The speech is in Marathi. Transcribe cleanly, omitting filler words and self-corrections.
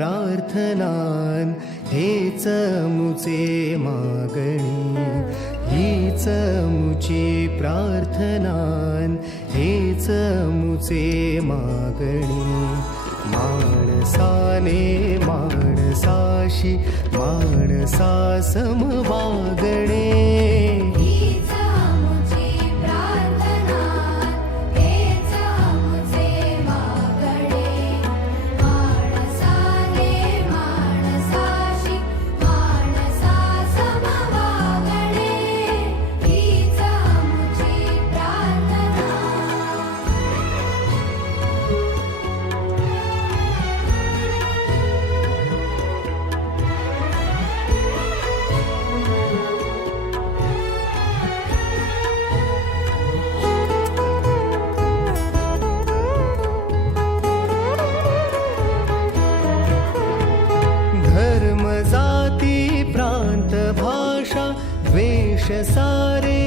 प्रार्थनान हेच मुचे मागणी, हीच मुची प्रार्थनान हेच मुचे मागणी. माणसाने माणसाशी माणसा सम वागणे, हीच मुची प्रार्थना हेच मुचे मागणे. माणसाने माणसाशी माणसा सम वागणे, हीच मुची प्रार्थना. धर्म जाती प्रांत भाषा द्वेष सारे